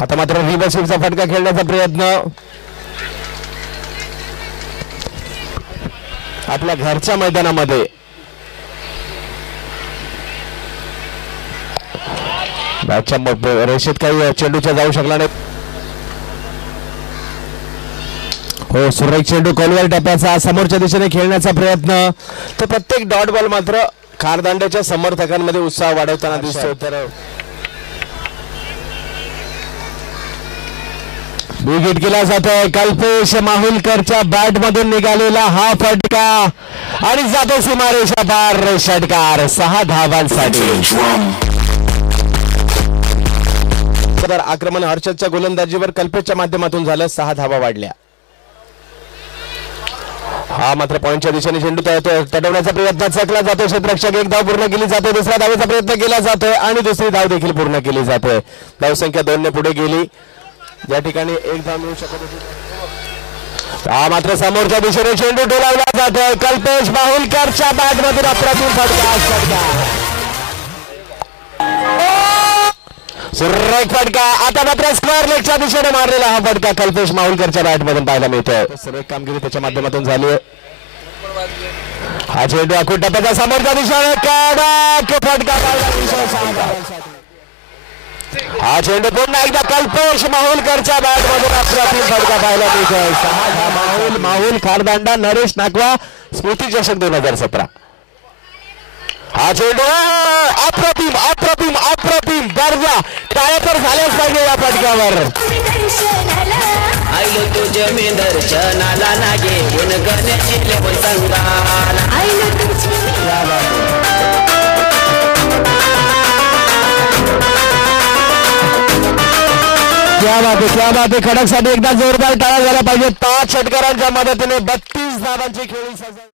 आता मात्र रिव्हर्स स्वीपचा फटका खेळण्याचा प्रयत्न आपल्या घरच्या मैदानामध्ये. बॅटच्या रेषेत काही चेंडूच्या जाऊ शकला नाही. हो, सुरेख चेंडू कॉलवर टप्प्याचा समोरच्या दिशेने खेळण्याचा प्रयत्न. तर प्रत्येक डॉट बॉल मात्र खारदांड्याच्या समर्थकांमध्ये उत्साह वाढवताना दिसतो. तर विकेट केला जातोय. कल्पेश माहुलकरच्या बॅट मधून निघालेला हा फटका आणि जातो सीमारेषा पार. षटकार 6 धावांसाठी. तर आक्रमण हर्षदच्या गोलंदाजीवर कल्पेशच्या माध्यमातून झालं. 6 धावा वाढल्या. हा मात्र पॉइंटच्या दिशेने चेंडू तडवण्याचा प्रयत्न चकला जातो. क्षेत्ररक्षक 1 धाव पूर्ण केली जाते. दुसऱ्या धावेचा प्रयत्न केला जातोय आणि दुसरी धाव देखील पूर्ण केली जाते. धावसंख्या 2 ने पुढे गेली. या ठिकाणी 1 धाव मिळू शकत होती. हा मात्र समोरच्या दिशेने चेंडू डोलावला जातोय. कल्पेश माहुलकरच्या बॅट मधून अप्रतिम फटका. सुरेख फटका. आता मात्र स्क्वेअर लेगच्या दिशेने मारलेला हा फटका कल्पेश माहुलकरच्या बॅट मधून पाहायला मिळतोय. सुरेख कामगिरी त्याच्या माध्यमातून झाली. हा चेंडू आखूड टप्प्याचा समोरच्या दिशेने कडक फटका पाहायला. हा चेंडू पुन्हा एकदा कल्पेश माहुलकरच्या बॅट मधून अप्रतिम फटका पाहायला मिळतोय. माहुल खारदांडा नरेश नागवा स्मृती चषक 2017. हा चेंडू अप्रतिम अप्रतिम अप्रतिम दर्जा. टाळ्या तर झाल्याच पाहिजे या फटक्यावर. आईलो तुझे मी दर्शनाला नागे गुण करण्याची लेवल संगाला. क्या बात है. खडकसाठी एकदा जोरदार टाळ्या झाल्या पाहिजे. 5 षटकारांच्या मदतीने 32 धावांची खेळी सजवली.